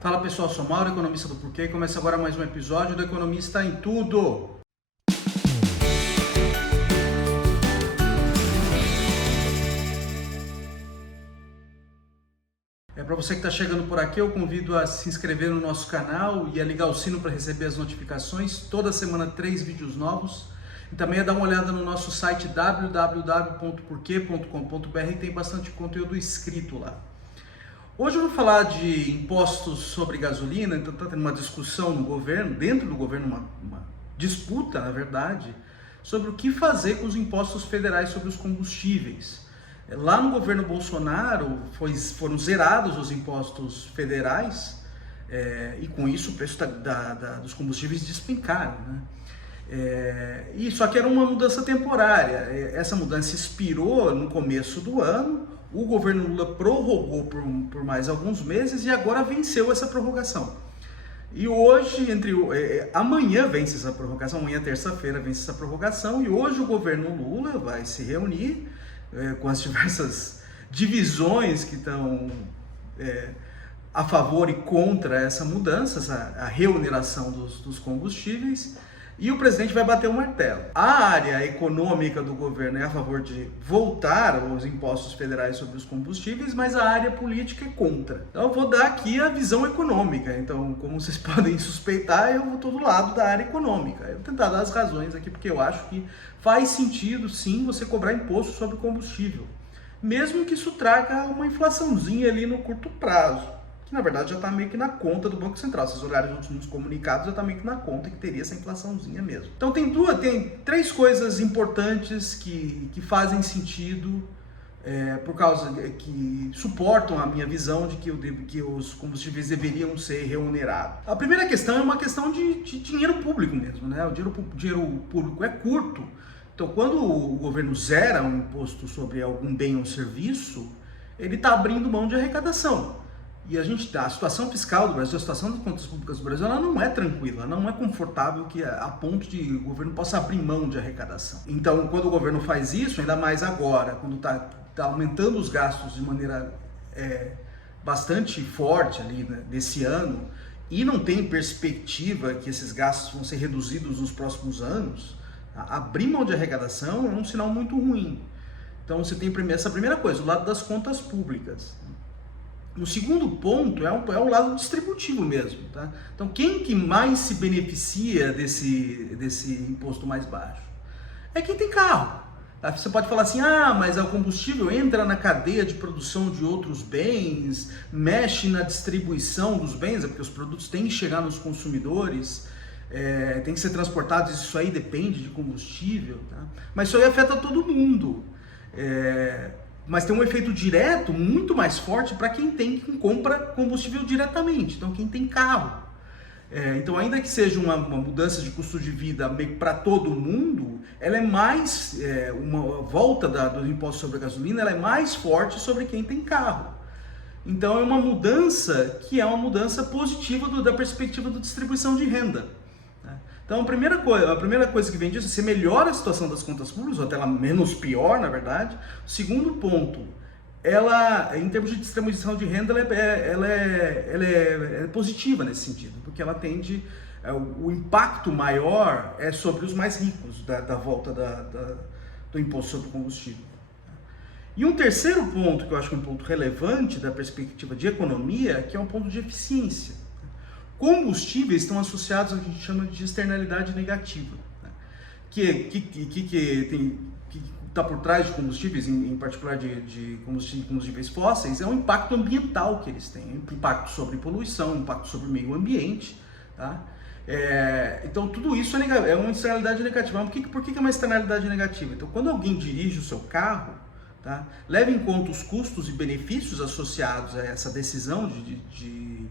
Fala pessoal, sou Mauro, economista do Porquê, e começa agora mais um episódio do Economista em Tudo. Para você que está chegando por aqui, eu convido a se inscrever no nosso canal e a ligar o sino para receber as notificações. Toda semana 3 vídeos novos. E também a dar uma olhada no nosso site www.porquê.com.br, tem bastante conteúdo escrito lá. Hoje eu vou falar de impostos sobre gasolina. Então está tendo uma discussão no governo, dentro do governo, uma disputa, na verdade, sobre o que fazer com os impostos federais sobre os combustíveis. Lá no governo Bolsonaro foram zerados os impostos federais e com isso o preço dos combustíveis despencaram, né? E só que era uma mudança temporária. Essa mudança expirou no começo do ano, o governo Lula prorrogou por mais alguns meses e agora venceu essa prorrogação. E hoje, amanhã vence essa prorrogação, amanhã terça-feira vence essa prorrogação, e hoje o governo Lula vai se reunir com as diversas divisões que estão a favor e contra essa mudança, a reoneração dos combustíveis, e o presidente vai bater o martelo. A área econômica do governo é a favor de voltar os impostos federais sobre os combustíveis, mas a área política é contra. Então eu vou dar aqui a visão econômica. Então, como vocês podem suspeitar, eu estou do lado da área econômica. Eu vou tentar dar as razões aqui, porque eu acho que faz sentido, sim, você cobrar imposto sobre combustível, mesmo que isso traga uma inflaçãozinha ali no curto prazo, que na verdade já está meio que na conta do Banco Central. Se vocês olharem os últimos comunicados, já está meio que na conta que teria essa inflaçãozinha mesmo. Então tem três coisas importantes que fazem sentido, por causa que suportam a minha visão de que os combustíveis deveriam ser remunerados. A primeira questão é uma questão de dinheiro público mesmo, né? O dinheiro público é curto. Então, quando o governo zera um imposto sobre algum bem ou serviço, ele está abrindo mão de arrecadação. E a situação fiscal do Brasil, a situação das contas públicas do Brasil, ela não é tranquila, não é confortável a ponto de o governo possa abrir mão de arrecadação. Então, quando o governo faz isso, ainda mais agora, quando está aumentando os gastos de maneira bastante forte ali, né, nesse ano, e não tem perspectiva que esses gastos vão ser reduzidos nos próximos anos, abrir mão de arrecadação é um sinal muito ruim. Então você tem essa primeira coisa, o lado das contas públicas. O segundo ponto é o lado distributivo mesmo, tá? Então quem que mais se beneficia desse imposto mais baixo? É quem tem carro. Tá? Você pode falar assim, mas o combustível entra na cadeia de produção de outros bens, mexe na distribuição dos bens, porque os produtos têm que chegar nos consumidores, tem que ser transportados, isso aí depende de combustível, tá? Mas isso aí afeta todo mundo. Mas tem um efeito direto muito mais forte para quem compra combustível diretamente, então quem tem carro. Então, ainda que seja uma mudança de custo de vida meio para todo mundo, ela é mais, uma volta do imposto sobre a gasolina, ela é mais forte sobre quem tem carro. Então é uma mudança que é uma mudança positiva da perspectiva da distribuição de renda. Então a primeira coisa que vem disso, você melhora a situação das contas públicas, ou até ela menos pior, na verdade. O segundo ponto, ela, em termos de distribuição de renda, ela é positiva nesse sentido, porque ela tende, o impacto maior é sobre os mais ricos, da volta do imposto sobre o combustível. E um terceiro ponto, que eu acho que é um ponto relevante da perspectiva de economia, que é um ponto de eficiência. Combustíveis estão associados ao que a gente chama de externalidade negativa, né? Que está por trás de combustíveis, em particular de combustíveis fósseis, é o impacto ambiental que eles têm, impacto sobre poluição, impacto sobre o meio ambiente, tá? Então tudo isso é uma externalidade negativa. Mas por que é uma externalidade negativa? Então, quando alguém dirige o seu carro, tá, leva em conta os custos e benefícios associados a essa decisão de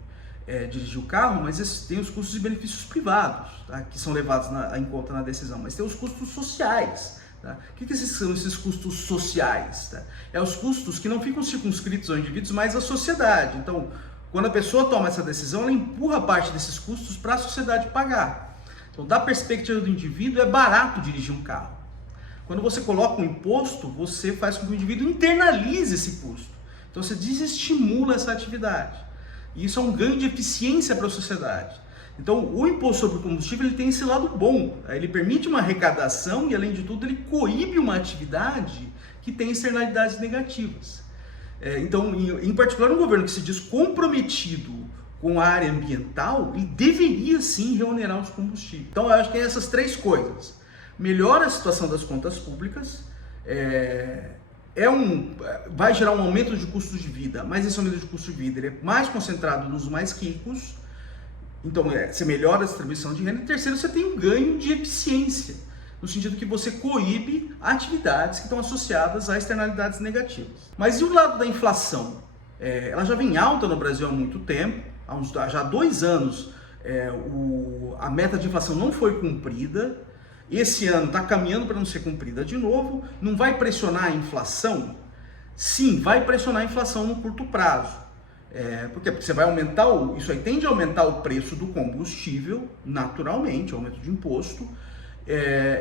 dirigir o carro, mas tem os custos e benefícios privados, tá, que são levados em conta na decisão, mas tem os custos sociais. Tá? O que são esses custos sociais? Tá? Os custos que não ficam circunscritos aos indivíduos, mas à sociedade. Então, quando a pessoa toma essa decisão, ela empurra parte desses custos para a sociedade pagar. Então, da perspectiva do indivíduo, é barato dirigir um carro. Quando você coloca um imposto, você faz com que o indivíduo internalize esse custo. Então, você desestimula essa atividade. E isso é um ganho de eficiência para a sociedade. Então, o imposto sobre combustível ele tem esse lado bom. Ele permite uma arrecadação e, além de tudo, ele coíbe uma atividade que tem externalidades negativas. Então, em particular, um governo que se diz comprometido com a área ambiental, ele deveria sim reonerar os combustíveis. Então, eu acho que é essas três coisas. Melhora a situação das contas públicas, vai gerar um aumento de custos de vida, mas esse aumento de custo de vida ele é mais concentrado nos mais ricos. Então, você melhora a distribuição de renda. E terceiro, você tem um ganho de eficiência, no sentido que você coíbe atividades que estão associadas a externalidades negativas. Mas e o lado da inflação? Ela já vem alta no Brasil há muito tempo, já há 2 anos a meta de inflação não foi cumprida, esse ano está caminhando para não ser cumprida de novo. Não vai pressionar a inflação? Sim, vai pressionar a inflação no curto prazo. Por quê? Porque você vai aumentar, isso aí tende a aumentar o preço do combustível, naturalmente, aumento de imposto.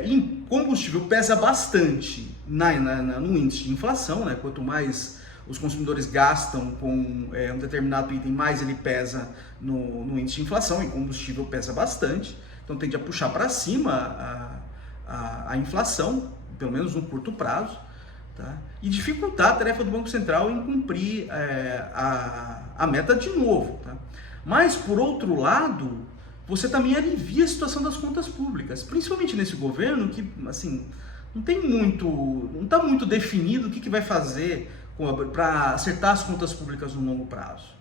E combustível pesa bastante no índice de inflação, né? Quanto mais os consumidores gastam com um determinado item, mais ele pesa no índice de inflação, e combustível pesa bastante. Então tende a puxar para cima a inflação, pelo menos no curto prazo. Tá? E dificultar a tarefa do Banco Central em cumprir a meta de novo. Tá? Mas, por outro lado, você também alivia a situação das contas públicas, principalmente nesse governo que assim, não está muito definido o que vai fazer para acertar as contas públicas no longo prazo.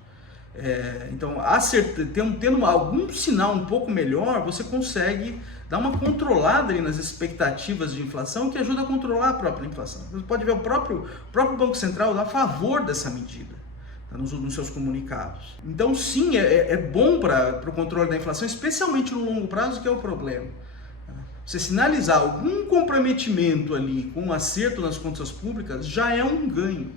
Então, tendo algum sinal um pouco melhor, você consegue dar uma controlada ali nas expectativas de inflação, que ajuda a controlar a própria inflação. Você pode ver o próprio Banco Central a favor dessa medida, tá, nos seus comunicados. Então, sim, é bom para o controle da inflação, especialmente no longo prazo, que é o problema. Tá? Você sinalizar algum comprometimento ali com um acerto nas contas públicas já é um ganho.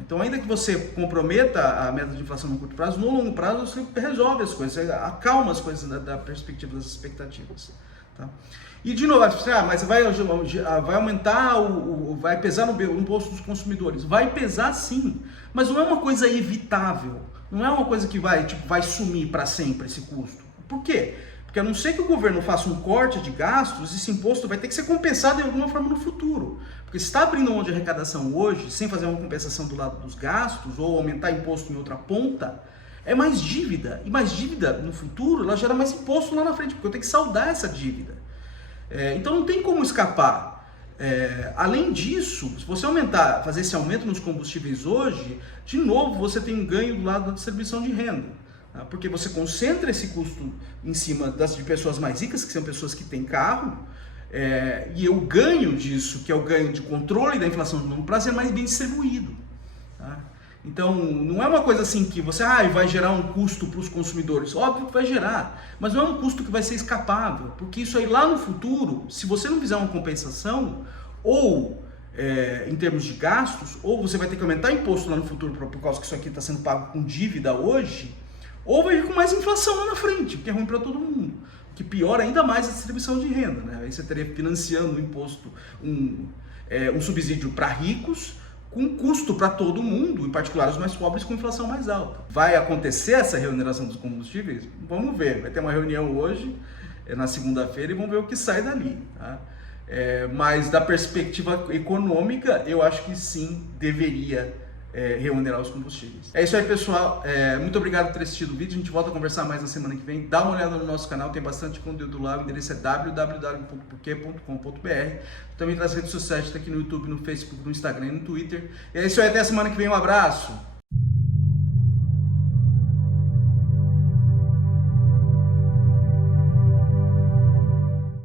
Então, ainda que você comprometa a meta de inflação no curto prazo, no longo prazo você resolve as coisas, você acalma as coisas da perspectiva das expectativas. Tá? E, de novo, mas vai aumentar, vai pesar no imposto dos consumidores. Vai pesar sim, mas não é uma coisa evitável, não é uma coisa que vai sumir para sempre esse custo. Por quê? Porque a não ser que o governo faça um corte de gastos, esse imposto vai ter que ser compensado de alguma forma no futuro. Porque se está abrindo mão de arrecadação hoje, sem fazer uma compensação do lado dos gastos, ou aumentar imposto em outra ponta, é mais dívida. E mais dívida no futuro, ela gera mais imposto lá na frente, porque eu tenho que saldar essa dívida. Então não tem como escapar. Além disso, se você fazer esse aumento nos combustíveis hoje, de novo você tem um ganho do lado da distribuição de renda. Porque você concentra esse custo em cima de pessoas mais ricas, que são pessoas que têm carro, e o ganho disso, que é o ganho de controle da inflação no longo prazo, é mais bem distribuído. Tá? Então, não é uma coisa assim que você vai gerar um custo para os consumidores. Óbvio que vai gerar, mas não é um custo que vai ser escapável, porque isso aí lá no futuro, se você não fizer uma compensação, ou em termos de gastos, ou você vai ter que aumentar imposto lá no futuro por causa que isso aqui está sendo pago com dívida hoje, ou vai vir com mais inflação lá na frente, o que é ruim para todo mundo, que piora ainda mais a distribuição de renda. Né? Aí você estaria financiando um imposto, um subsídio para ricos, com custo para todo mundo, em particular os mais pobres, com inflação mais alta. Vai acontecer essa reoneração dos combustíveis? Vamos ver, vai ter uma reunião hoje, na segunda-feira, e vamos ver o que sai dali. Tá? Mas da perspectiva econômica, eu acho que sim, deveria reonerar os combustíveis. É isso aí, pessoal. Muito obrigado por ter assistido o vídeo. A gente volta a conversar mais na semana que vem. Dá uma olhada no nosso canal, tem bastante conteúdo lá. O endereço é www.porquê.com.br. Também nas redes sociais, está aqui no YouTube, no Facebook, no Instagram e no Twitter. E é isso aí, até a semana que vem. Um abraço!